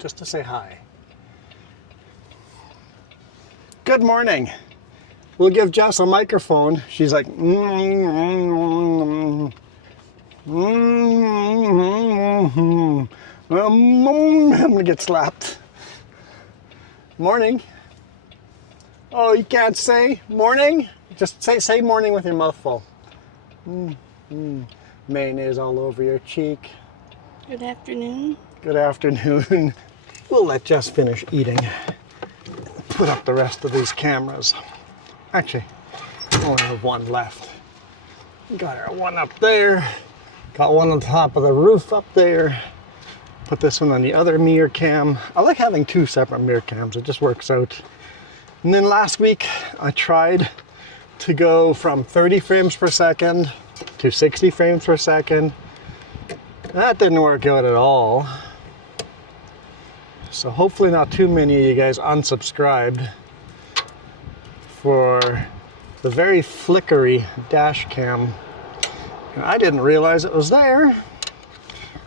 just to say hi. Good morning. We'll give Jess a microphone. She's like, I'm gonna get slapped. Morning. Oh, you can't say morning? Just say morning with your mouth full. Mayonnaise all over your cheek. Good afternoon. Good afternoon. We'll let Jess finish eating. Put up the rest of these cameras. Actually, we only have one left. Got our one up there. Got one on top of the roof up there. Put this one on the other mirror cam. I like having two separate mirror cams. It just works out. And then last week, I tried to go from 30 frames per second to 60 frames per second. That didn't work out at all. So hopefully not too many of you guys unsubscribed for the very flickery dash cam. And I didn't realize it was there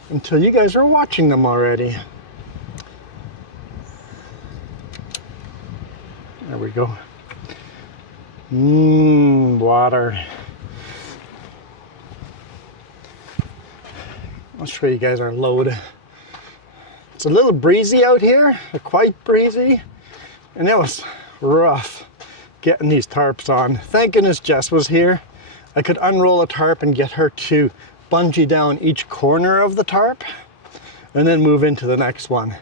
until you guys were watching them already. There we go. Water. I'll show you guys our load. It's a little breezy out here, quite breezy, and it was rough getting these tarps on. Thank goodness Jess was here. I could unroll a tarp and get her to bungee down each corner of the tarp and then move into the next one.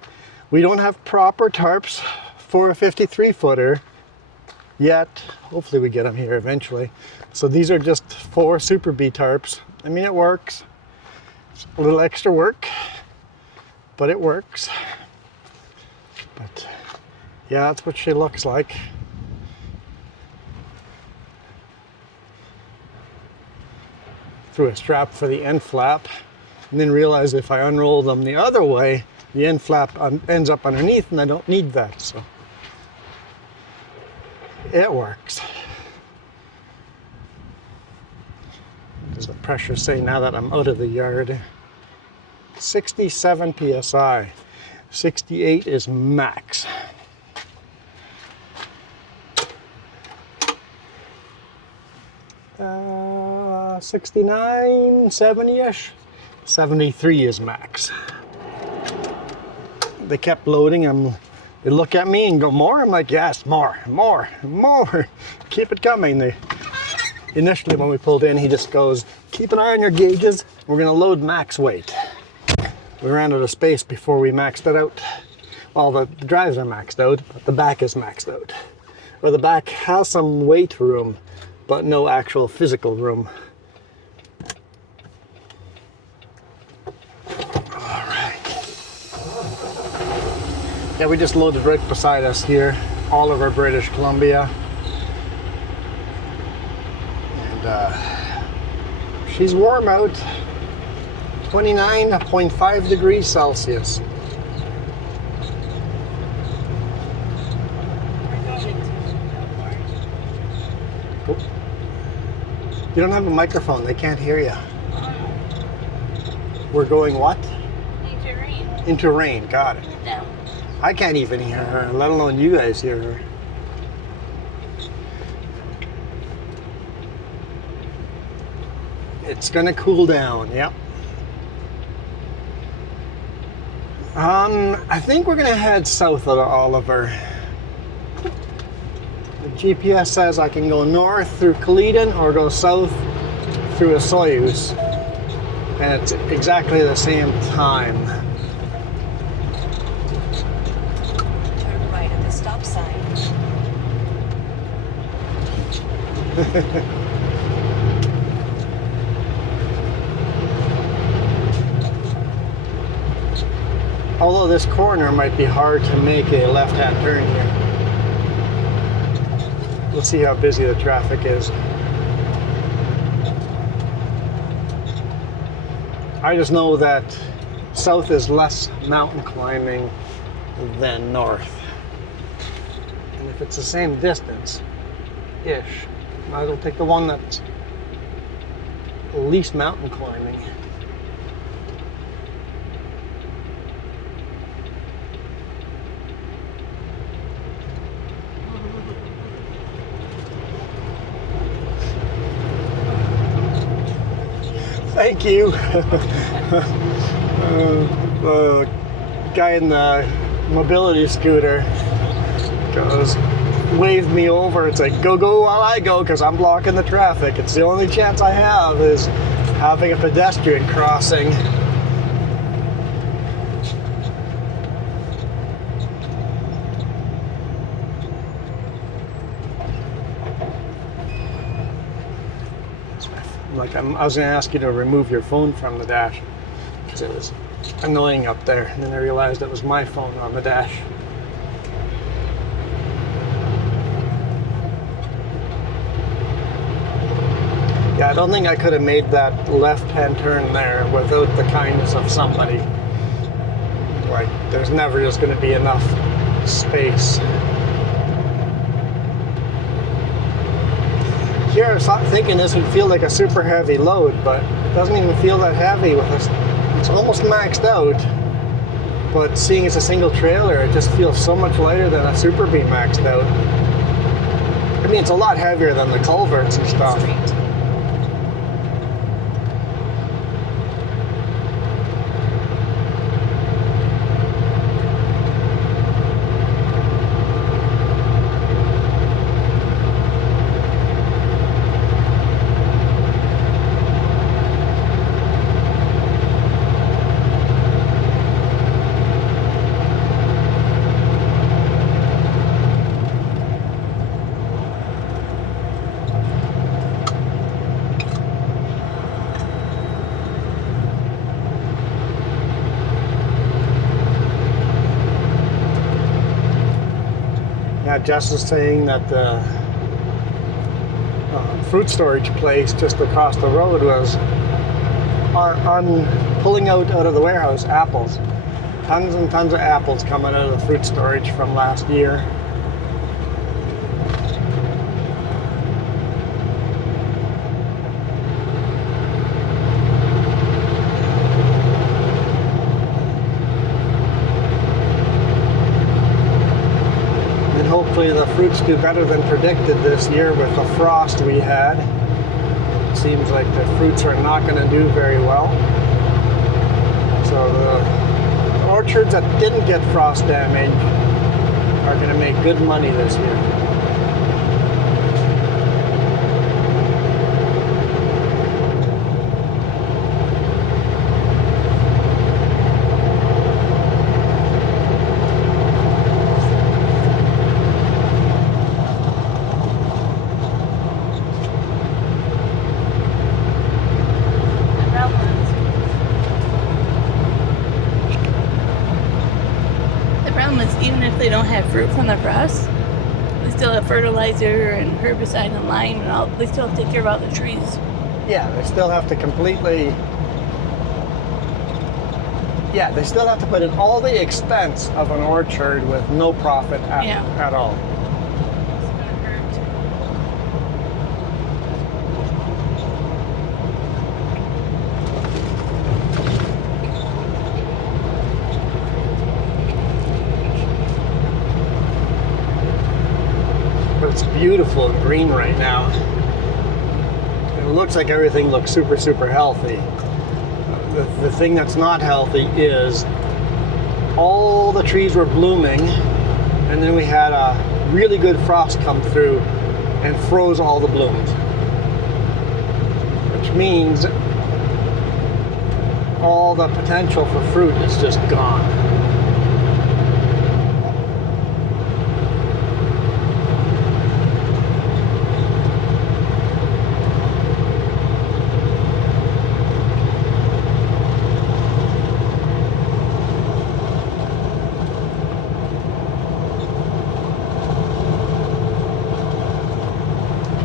We don't have proper tarps for a 53 footer yet. Hopefully we get them here eventually. So these are just 4 Super B tarps. I mean, it works. It's a little extra work, but it works. But yeah, that's what she looks like. Threw a strap for the end flap and then realized if I unroll them the other way, the end flap ends up underneath and I don't need that. So it works. What does the pressure say now that I'm out of the yard? 67 psi. 68 is max. 69, 70-ish. 73 is max. They kept loading. They look at me and go, more? I'm like, yes, more. Keep it coming. Initially when we pulled in, he just goes, keep an eye on your gauges. We're gonna load max weight. We ran out of space before we maxed it out. Well, the drives are maxed out, but the back is maxed out. Or the back has some weight room, but no actual physical room. All right. Yeah, we just loaded right beside us here, all over British Columbia. And she's warm out, 29.5 degrees Celsius. Oh. You don't have a microphone, they can't hear you. We're going what? Into rain. Into rain, got it. Down. I can't even hear her, let alone you guys hear her. It's gonna cool down, yep. I think we're gonna head south of Oliver. The GPS says I can go north through Kaleden or go south through a Soyuz. And it's exactly the same time. Turn right at the stop sign. Although this corner might be hard to make a left-hand turn here. We'll see how busy the traffic is. I just know that south is less mountain climbing than north. And if it's the same distance-ish, might as well take the one that's least mountain climbing. thank you. The guy in the mobility scooter waved me over and said, go while I go, because I'm blocking the traffic. It's the only chance I have is having a pedestrian crossing. I was going to ask you to remove your phone from the dash because it was annoying up there, and then I realized it was my phone on the dash. Yeah, I don't think I could have made that left-hand turn there without the kindness of somebody. Like, there's never just going to be enough space. Here I was thinking this would feel like a super heavy load, but it doesn't even feel that heavy with this. It's almost maxed out, but seeing it's a single trailer, it just feels so much lighter than a Super Bee maxed out. I mean, it's a lot heavier than the culverts and stuff. Jess was saying that the fruit storage place just across the road was pulling out of the warehouse apples. Tons and tons of apples coming out of the fruit storage from last year. Hopefully the fruits do better than predicted this year with the frost we had. It seems like the fruits are not going to do very well. So the orchards that didn't get frost damage are going to make good money this year. Even if they don't have fruit from the frost, they still have fertilizer and herbicide and lime and all. They still have to take care of all the trees. Yeah, they still have to completely. Yeah, they still have to put in all the expense of an orchard with no profit at all. It's gonna hurt. It's beautiful and green right now. It looks like everything looks super, super healthy. The thing that's not healthy is all the trees were blooming, and then we had a really good frost come through and froze all the blooms. Which means all the potential for fruit is just gone.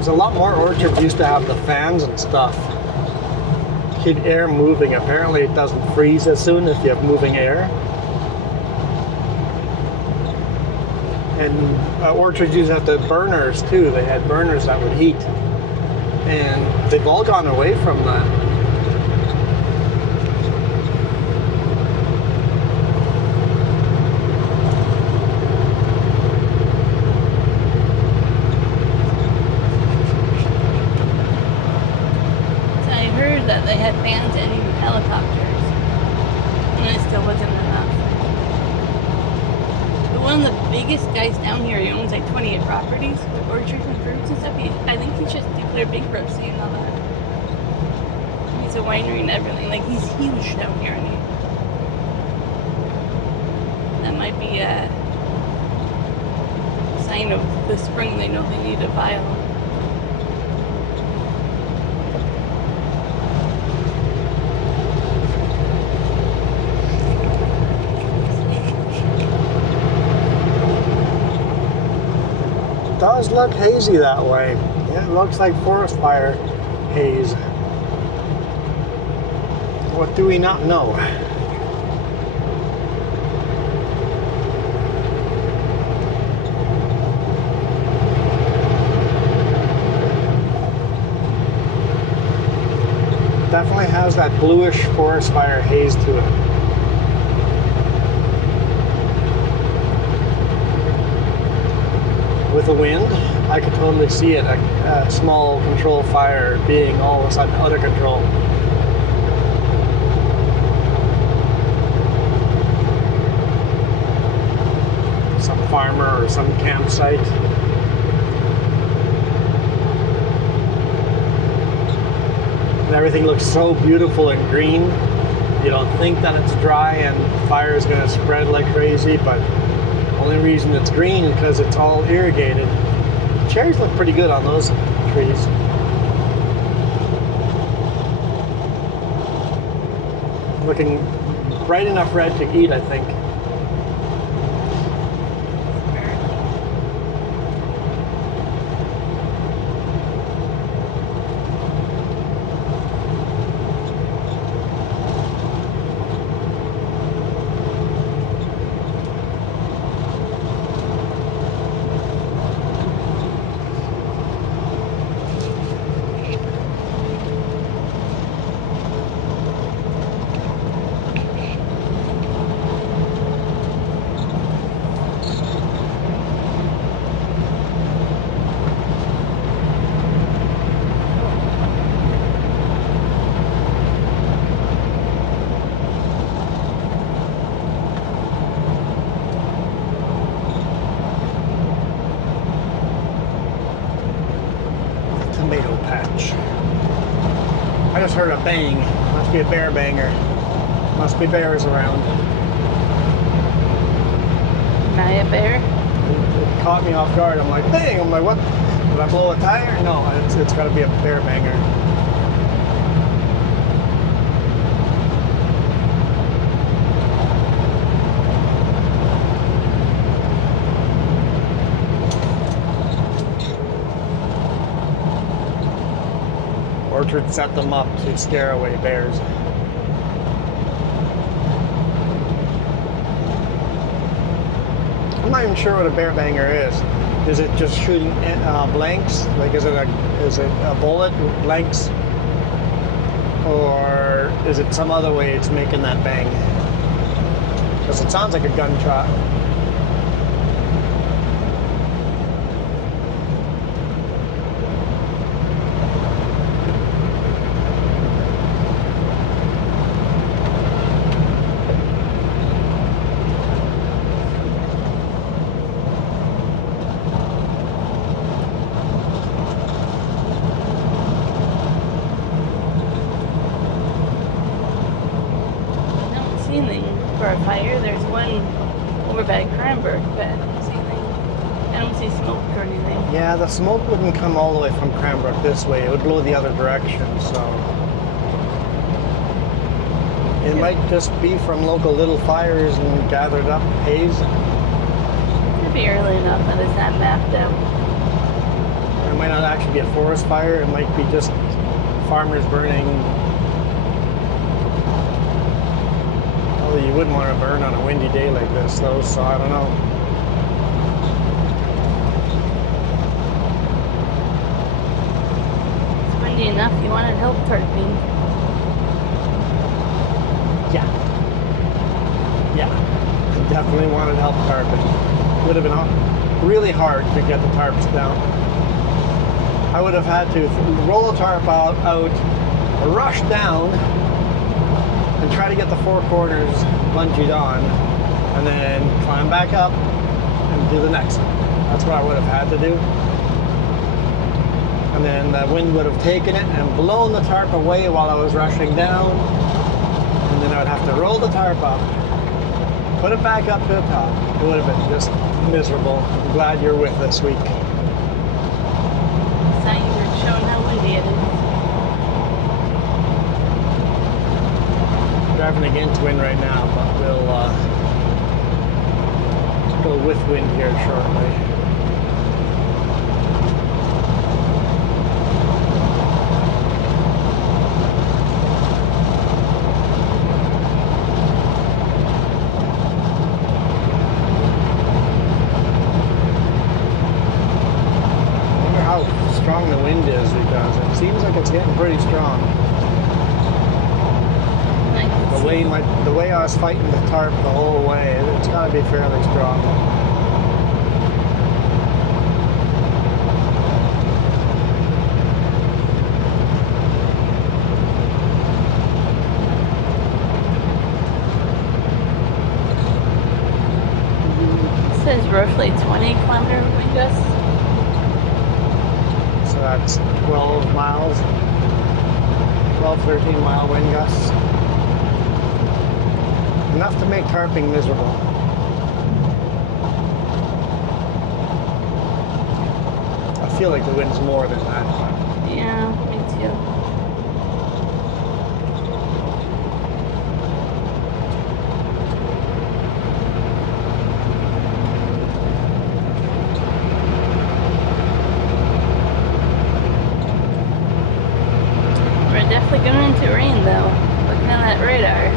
A lot more orchards used to have the fans and stuff. Keep air moving. Apparently it doesn't freeze as soon if you have moving air. And orchards used to have the burners too. They had burners that would heat. And they've all gone away from that. That they had fans in still wasn't enough. But one of the biggest guys down here, he owns like 28 properties with orchards and fruits and stuff. I think he just declared bankruptcy and all that. He's a winery and everything. Like, he's huge down here. And that might be a sign of the spring. They know they need to file. It does look hazy that way. It looks like forest fire haze. What do we not know? Definitely has that bluish forest fire haze to it. With the wind, I could totally see it, a small control fire being all of a sudden out of control. Some farmer or some campsite. And everything looks so beautiful and green. You don't think that it's dry and fire is going to spread like crazy, but the only reason it's green is because it's all irrigated. Cherries look pretty good on those trees. Looking bright enough red to eat, I think. Tomato patch. I just heard a bang. Must be a bear banger. Must be bears around. Am I a bear? It caught me off guard. I'm like, bang! I'm like, what? Did I blow a tire? No, it's got to be a bear banger. Orchard set them up to scare away bears. I'm not even sure what a bear banger is. Is it just shooting blanks? Like, is it a bullet with blanks, or is it some other way it's making that bang? Because it sounds like a gunshot. For a fire, there's one over by Cranbrook, but I don't see anything. I don't see smoke or anything. Yeah, the smoke wouldn't come all the way from Cranbrook this way. It would blow the other direction, so it might just be from local little fires and gathered up haze. It'd be early enough that it's not mapped out. It might not actually be a forest fire. It might be just farmers burning. You wouldn't want to burn on a windy day like this, though, so I don't know. It's windy enough, you want to help tarping. Yeah. I definitely wanted help tarping. Would have been really hard to get the tarps down. I would have had to roll the tarp out, rush down, and try to get the four corners bungeed on, and then climb back up and do the next one. That's what I would have had to do. And then the wind would have taken it and blown the tarp away while I was rushing down. And then I would have to roll the tarp up, put it back up to the top. It would have been just miserable. I'm glad you're with this week. So you were showing how windy it is. Driving against wind right now, but we'll go with wind here shortly. Strong the wind is, because it seems like it's getting pretty strong. The way I was fighting the tarp the whole way, it's got to be fairly strong. It says roughly 20 kilometer wind gusts. So that's 12 miles, 12, 13 mile wind gusts. Enough to make tarping miserable. I feel like the wind's more than that. Yeah, me too. We're definitely going into rain though. Looking at that radar.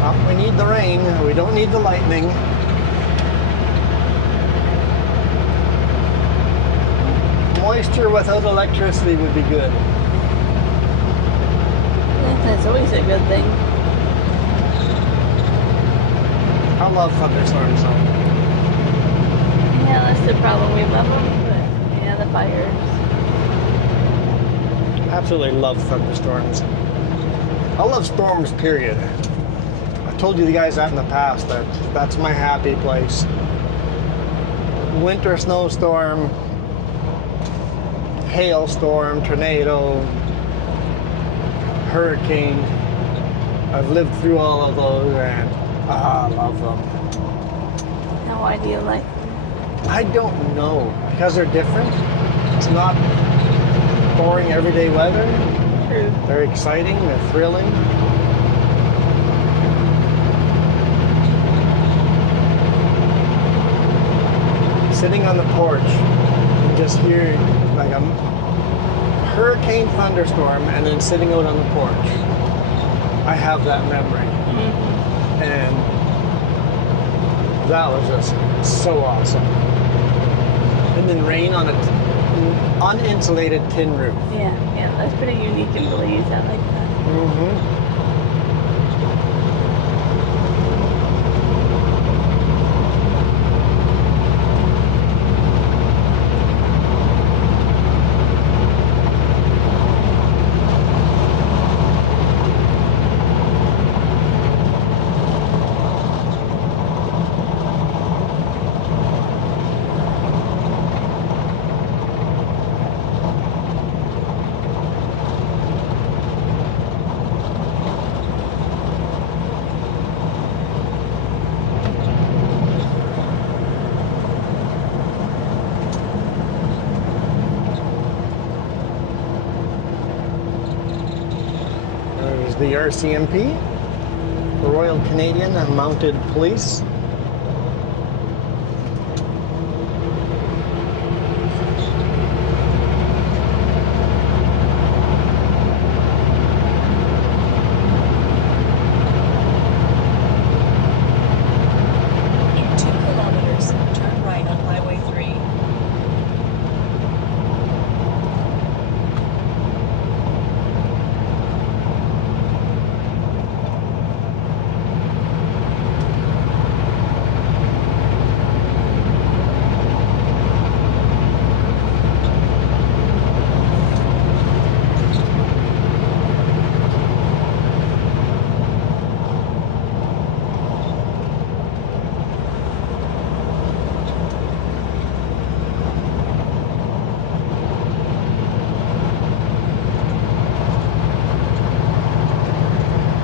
Well, we need the rain. We don't need the lightning. Moisture without electricity would be good. I think that's always a good thing. I love thunderstorms though. Yeah, that's the problem. We love them, but yeah, the fires. Absolutely love thunderstorms. I love storms, period. I told you guys that in the past, that that's my happy place. Winter snowstorm, hailstorm, tornado, hurricane. I've lived through all of those, and I love them. Now, why do you like them? I don't know, because they're different. It's not boring everyday weather. True. They're exciting, they're thrilling. Sitting on the porch and just hearing like a hurricane thunderstorm and then sitting out on the porch. I have that memory. Mm-hmm. And that was just so awesome. And then rain on an uninsulated tin roof. Yeah, that's pretty unique in Belize. I like that. Mm-hmm. The RCMP, the Royal Canadian Mounted Police. In 2 kilometers, turn right on Highway 3.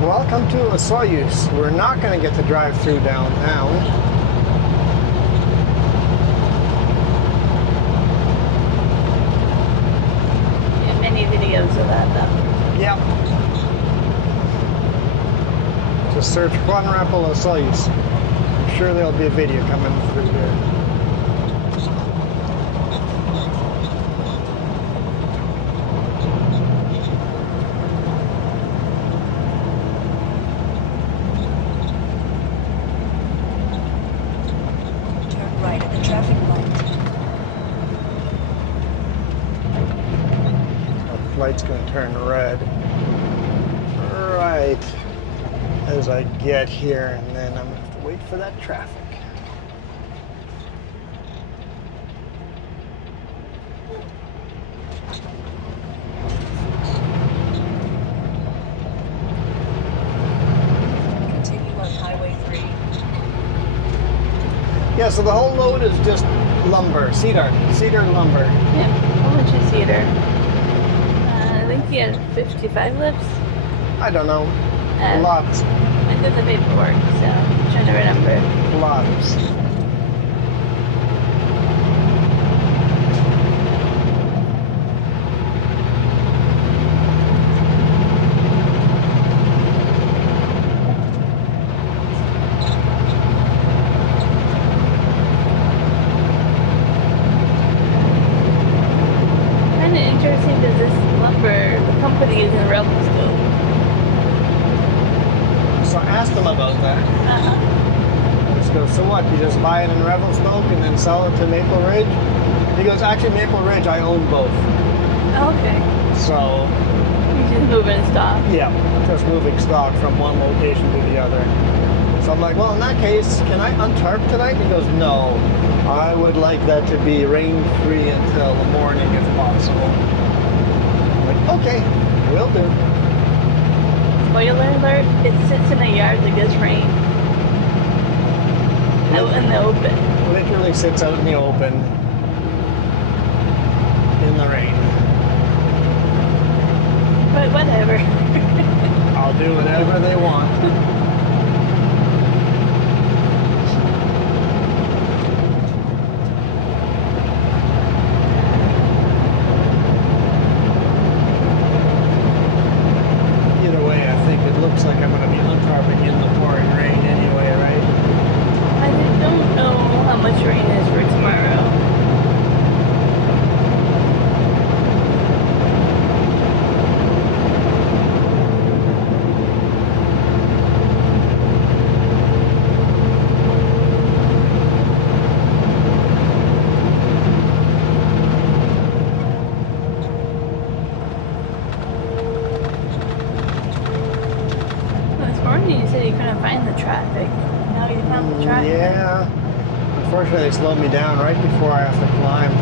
Welcome to Soyuz. We're not going to get to drive through downtown. Yeah, many videos of that though. Yep. Just search Juan Rempel Soyuz. I'm sure there'll be a video coming through here. Turn right at the traffic light. The light's going to turn red right as I get here, and then I'm going to have to wait for that traffic. Continue on Highway 3. Yeah, so the whole load is just lumber, cedar lumber. Yeah, how much is cedar? I think he had 55 lifts. I don't know. Uh, Lots. I did the paperwork, so I'm trying to remember. Lots. Kind of interesting because this lumber, the company is in Revelstoke. So I asked him about that. I just go, so what? You just buy it in Revelstoke and then sell it to Maple Ridge? He goes, actually Maple Ridge, I own both. Okay. So, You just move in stock. yeah, just moving stock from one location to the other. So I'm like, well, in that case, can I untarp tonight? He goes, no. I would like that to be rain-free until the morning if possible. I'm like, okay, will do. Spoiler alert, it sits in a yard that gets rain. Out in the open. Literally sits out in the open in the rain. But whatever. I'll do whatever they want. Either way, I think it looks like I'm going to be untarping in the pouring rain anyway, right? I don't know how much rain is for tomorrow. This morning you said you couldn't find the traffic. Now you found the traffic. Yeah. Unfortunately, they slowed me down right before I have to climb.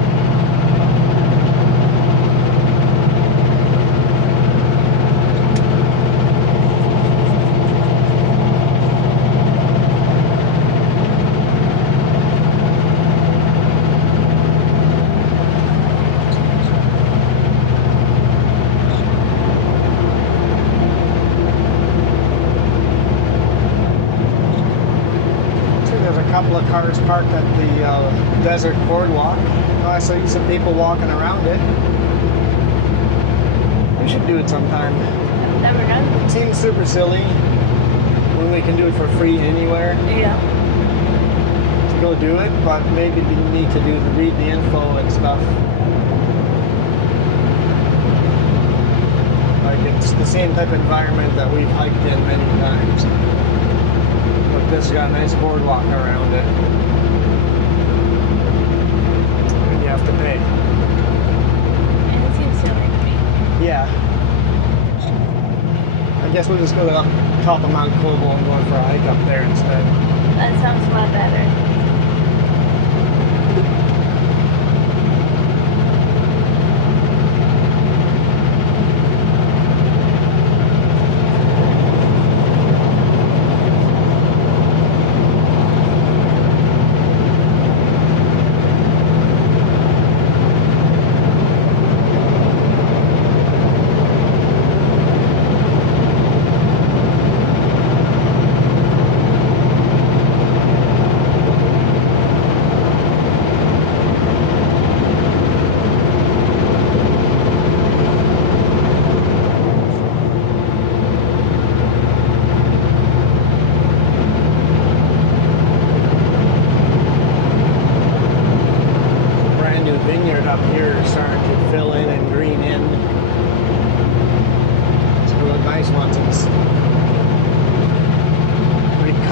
Couple of cars parked at the desert boardwalk. I saw some people walking around it. We should do it sometime. I've never done It seems super silly when we can do it for free anywhere it. Yeah. to go do it, but maybe we need to read the info and stuff. Like it's the same type of environment that we've hiked in many times. But this has got a nice boardwalk around it. And you have to pay. And it seems silly to me. Yeah. I guess we'll just go up top of Mount Kobo and go for a hike up there instead. That sounds a lot better.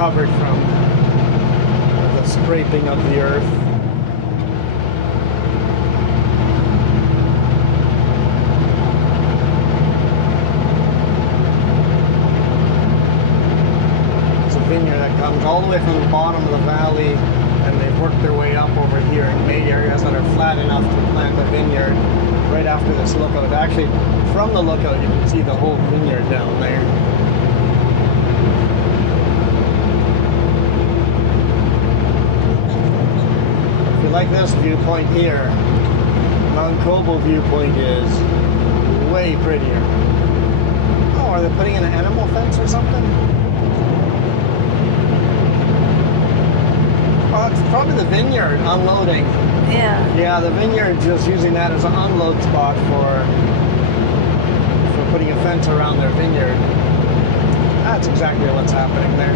recovered from the scraping of the earth. It's a vineyard that comes all the way from the bottom of the valley, and they've worked their way up over here and made areas that are flat enough to plant a vineyard right after this lookout. Actually, from the lookout, you can see the whole vineyard down there. If you like this viewpoint here, Mount Cobo viewpoint is way prettier. Oh, are they putting in an animal fence or something? Oh, it's probably the vineyard unloading. Yeah. Yeah, the vineyard just using that as an unload spot for putting a fence around their vineyard. That's exactly what's happening there.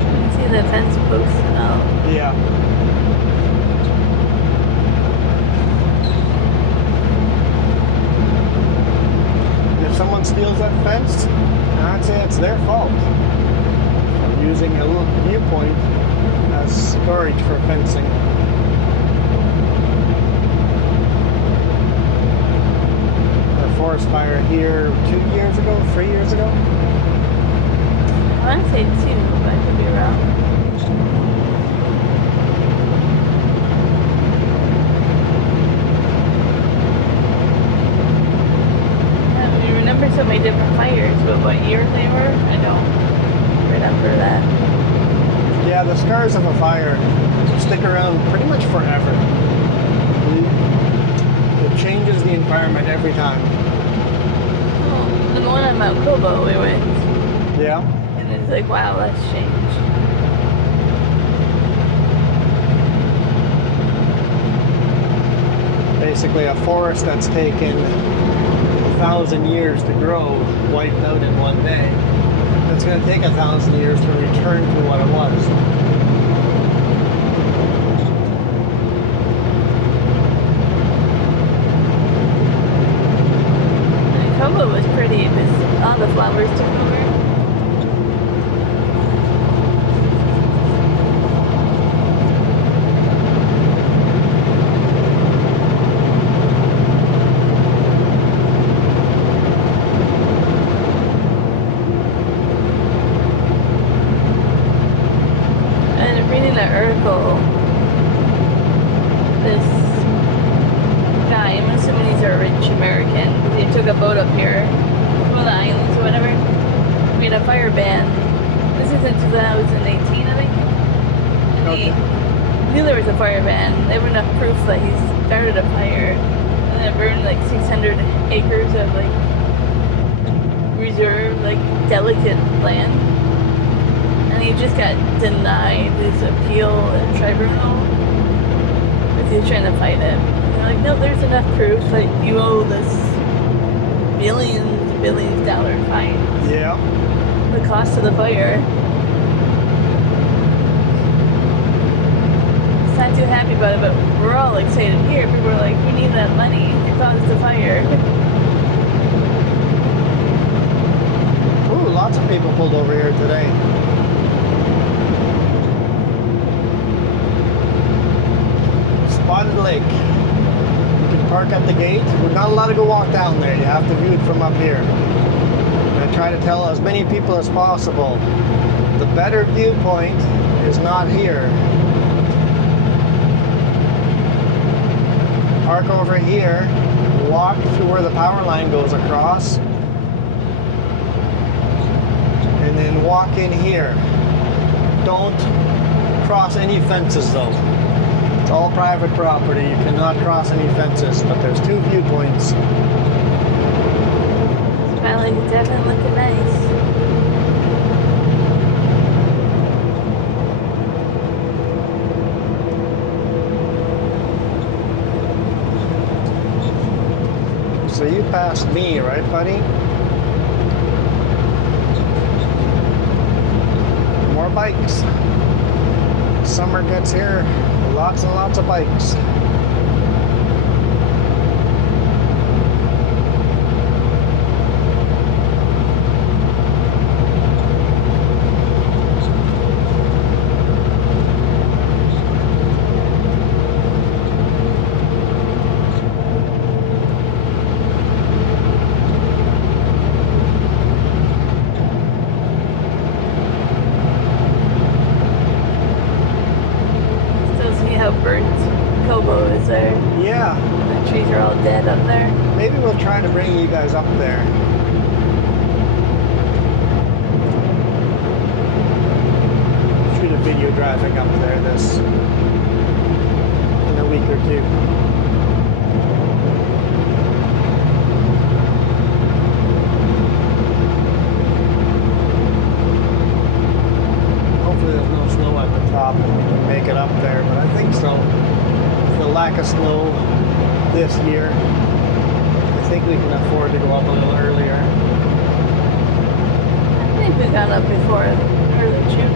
You can see the fence posts and all. Yeah. If someone steals that fence, I'd say it's their fault. Using a little viewpoint as storage for fencing. A forest fire here 2 years ago, 3 years ago. I want to say 2, but I could be wrong. Yeah, we remember so many different fires, but what year they were, I don't remember that. Yeah, the scars of a fire stick around pretty much forever. It changes the environment every time. Well, the one on Mount Cobo we went, Yeah. and it's like, wow, that's changed. Basically a forest that's taken 1,000 years to grow, wiped out in one day. It's going to take 1,000 years to return to what it was. And Cobo was pretty because all the flowers took over. The article, this guy, I'm assuming he's a rich American, he took a boat up here, one of the islands or whatever, made a fire ban. This is in 2018, I think. And he knew there was a fire ban. They were enough proof that he started a fire and it burned like 600 acres of like reserve, like delicate land. And he just got denied his appeal at tribunal because he was trying to fight it. And they're like, no, there's enough proof that you owe this billions and billions dollar fine. Yeah. The cost of the fire. He's not too happy about it, but we're all excited here. People are like, we need that money to cause the fire. Ooh, lots of people pulled over here today. Spotted Lake. You can park at the gate. We're not allowed to go walk down there. You have to view it from up here. And I try to tell as many people as possible, the better viewpoint is not here. Park over here, walk to where the power line goes across, and then walk in here. Don't cross any fences though. It's all private property. You cannot cross any fences, but there's 2 viewpoints. Skyline is definitely looking nice. So you passed me, right, buddy? More bikes. Summer gets here, lots and lots of bikes. how burnt Kobo is there. Yeah. The trees are all dead up there. Maybe we'll try to bring you guys up there. Shoot a video driving up there this in a week or two. Hopefully there's no snow at the top and we can make it up there, but I think so. With the lack of snow this year, I think we can afford to go up a little earlier. I think we got up before early June.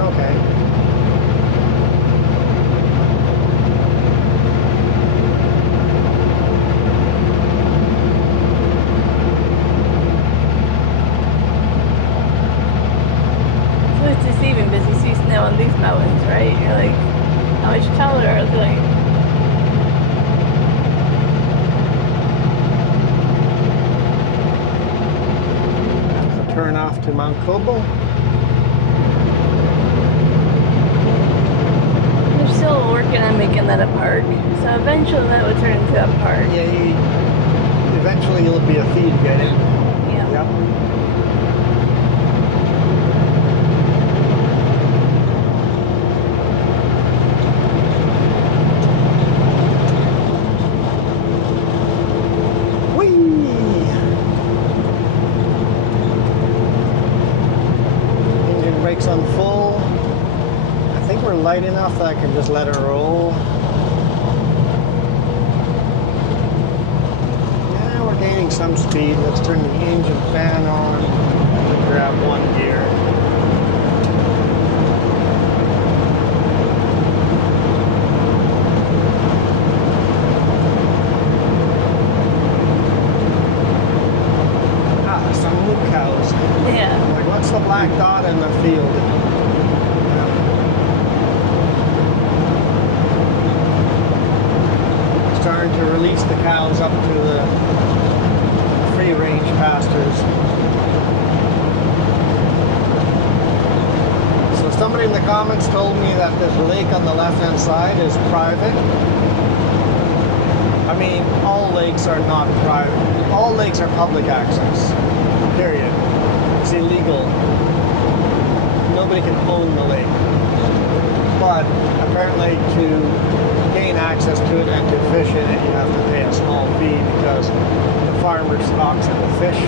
Okay. So it's deceiving because you see snow on these mountains, right? You're like, how much taller are they? Turn off to Mount Kobo. They're still working on making that a park, so eventually that would turn into a park. Yeah, eventually it'll be a feed get in. Yeah. Yep. On full. I think we're light enough that I can just let it roll. Yeah, we're gaining some speed. Let's turn the engine fan on. Grab one gear. Some moo cows. Yeah. Like, what's the black dot in the field? Starting to release the cows up to the free range pastures. So somebody in the comments told me that this lake on the left hand side is private. I mean, all lakes are not private. All lakes are public access. Period. It's illegal. Nobody can own the lake. But apparently to gain access to it and to fish in it, you have to pay a small fee because the farmer stocks it with fish.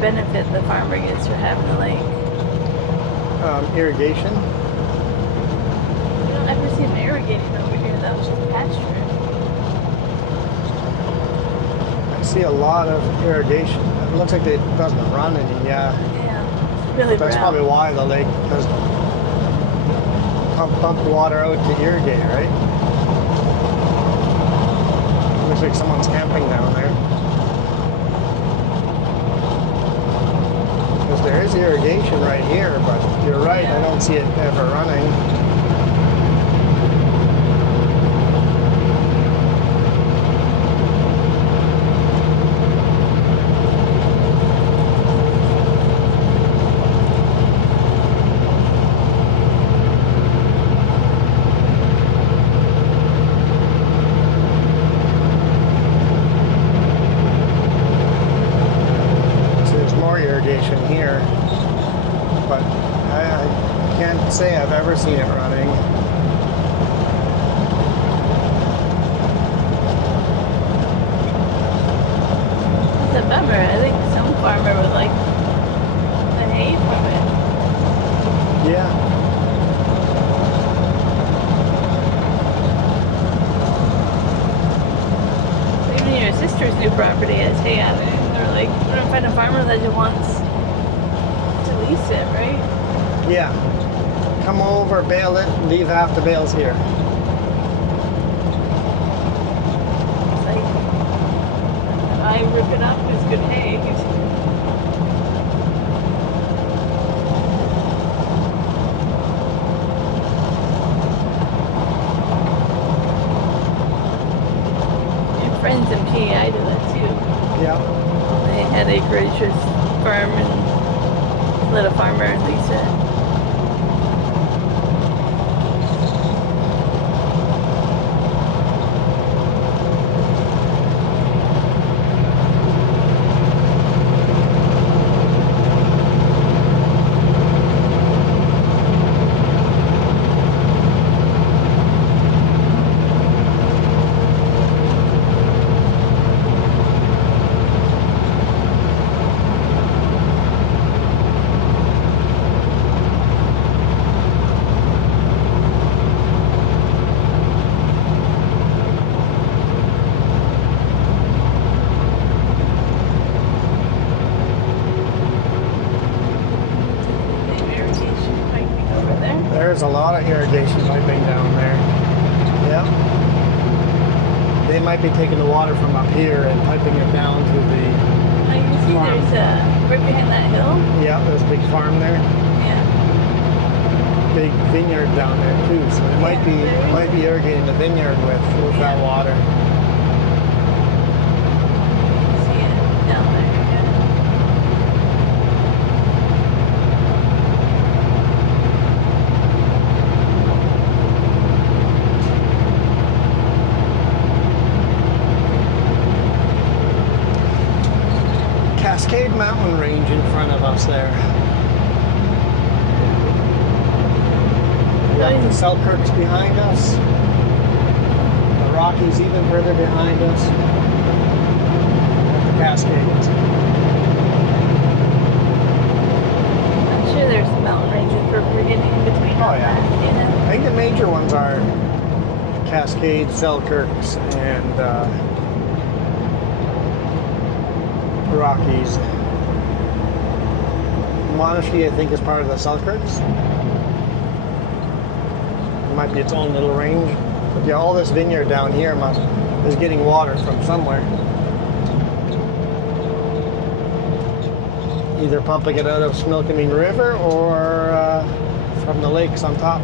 Benefit the farmer gets for having a lake. Irrigation. You don't ever see them irrigating over here. That was just pasture. I see a lot of irrigation. It looks like it doesn't run any. Yeah. Yeah. It's really That's brown. probably why the lake doesn't pump water out to irrigate, right? Looks like someone's camping down there. There is irrigation right here, but you're right, I don't see it ever running. Irrigation here, but I can't say I've ever seen it running. It's a bummer. I think some farmer would like the hay from it. Yeah. Even your sister's new property has hay on it. They're like, we're gonna find a farmer that just wants to lease it, right? Yeah. Come over, bale it, leave half the bales here. It's like, I rip it up, it's good hay. farm and let a farmer lease it. There's a lot of irrigation piping down there. Yeah. They might be taking the water from up here and piping it down to the I can see farm. there's right behind that hill. Yeah, there's a big farm there. Yeah. Big vineyard down there too. So it might be irrigating the vineyard with that water. See it down there. Yeah. Cascade Mountain Range in front of us there. We got the Selkirks behind us. The Rockies even further behind us. The Cascades. I'm sure there's some mountain ranges we're getting in between. Oh, yeah. That, you know? I think the major ones are Cascades, Selkirks, and Rockies. Monashee, I think, is part of the Selkirks. It might be its own little range. But yeah, all this vineyard down here is getting water from somewhere. Either pumping it out of Smilkameen River or from the lakes on top.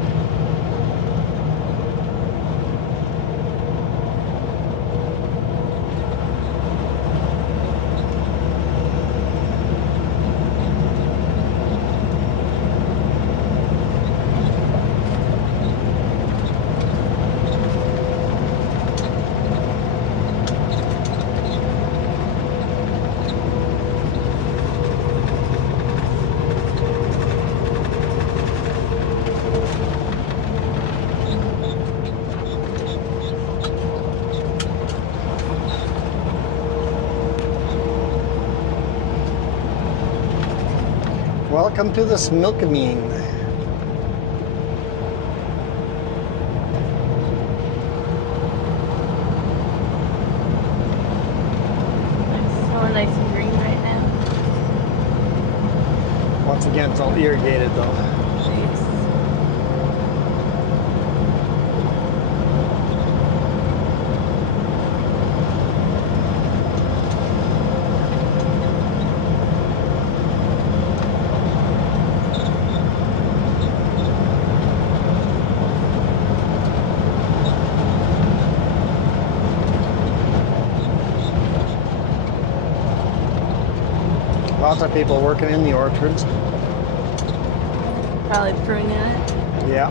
Welcome to the Smilkameen. It's so nice and green right now. Once again, it's all irrigated though. Jeez. Lots of people working in the orchards. Probably pruning it. Yeah.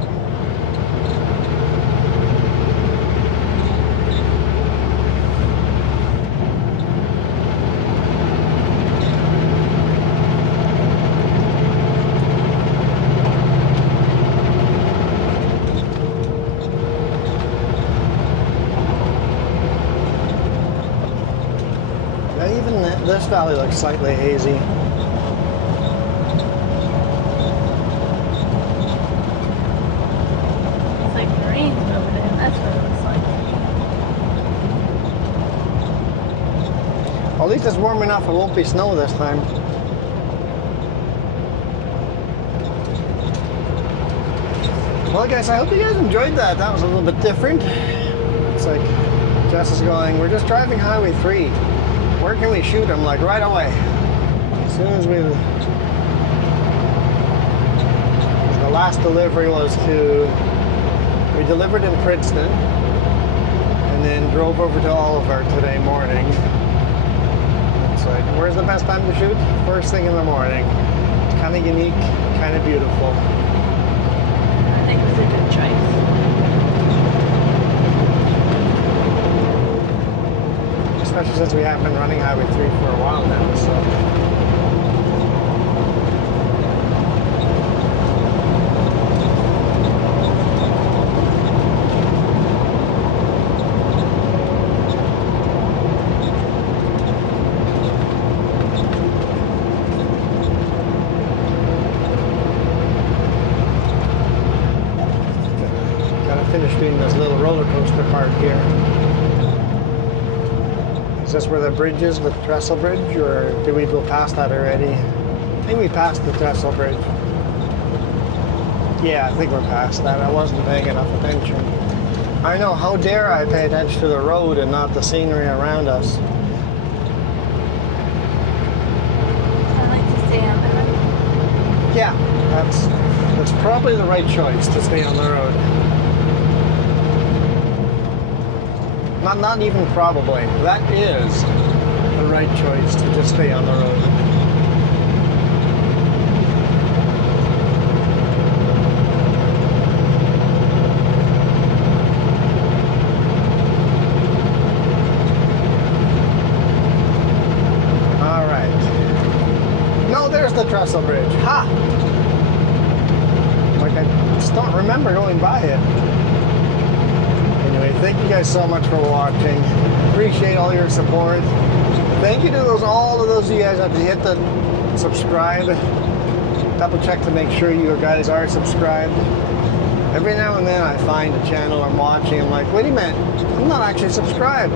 Now even this valley looks slightly hazy. It's like rain over there. That's what it looks like. Well, at least it's warm enough it won't be snow this time. Well guys, I hope you guys enjoyed that. That was a little bit different. It's like Jess is going, we're just driving Highway 3. Where can we shoot? I'm like, right away. As soon as the last delivery was we delivered in Princeton and then drove over to Oliver today morning. outside. Where's the best time to shoot? First thing in the morning. It's kind of unique, kind of beautiful. I think it was a good choice. Especially since we haven't been running Highway 3 for a while now, so. Finished doing this little roller coaster park here. Is this where the bridge is, the trestle bridge, or did we go past that already? I think we passed the trestle bridge. Yeah, I think we're past that. I wasn't paying enough attention. I know, how dare I pay attention to the road and not the scenery around us? I like to stay on the road. Yeah, that's probably the right choice, to stay on the road. Not even probably. That is the right choice, to just stay on the road. All right. No, there's the trestle bridge. Ha! Like I just don't remember going by it. Anyway, thank you guys so much for watching. Appreciate all your support. Thank you to all of those of you guys that hit the subscribe. Double check to make sure you guys are subscribed. Every now and then I find a channel I'm watching, I'm like, wait a minute, I'm not actually subscribed.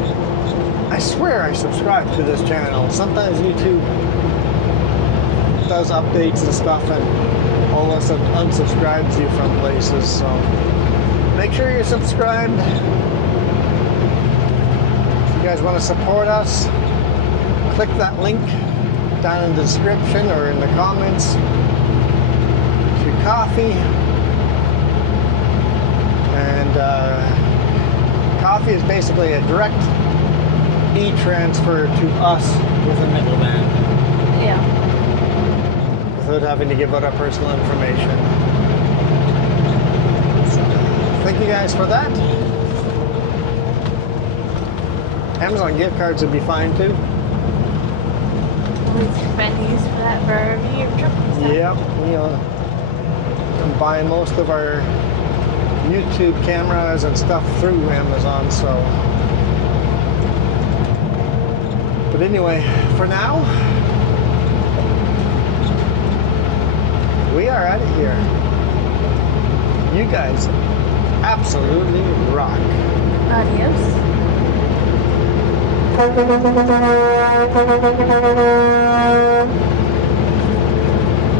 I swear I subscribe to this channel. Sometimes YouTube does updates and stuff and all of a sudden unsubscribes you from places, so make sure you're subscribed. If you guys want to support us, click that link down in the description or in the comments. To coffee. And coffee is basically a direct e-transfer to us with a middleman. Yeah. Without having to give out our personal information. Thank you guys for that. Amazon gift cards would be fine too. We've been used for that for your truck and stuff. Yep, I'm buying most of our YouTube cameras and stuff through Amazon, so. But anyway, for now, we are out of here. You guys absolutely rock. Adios.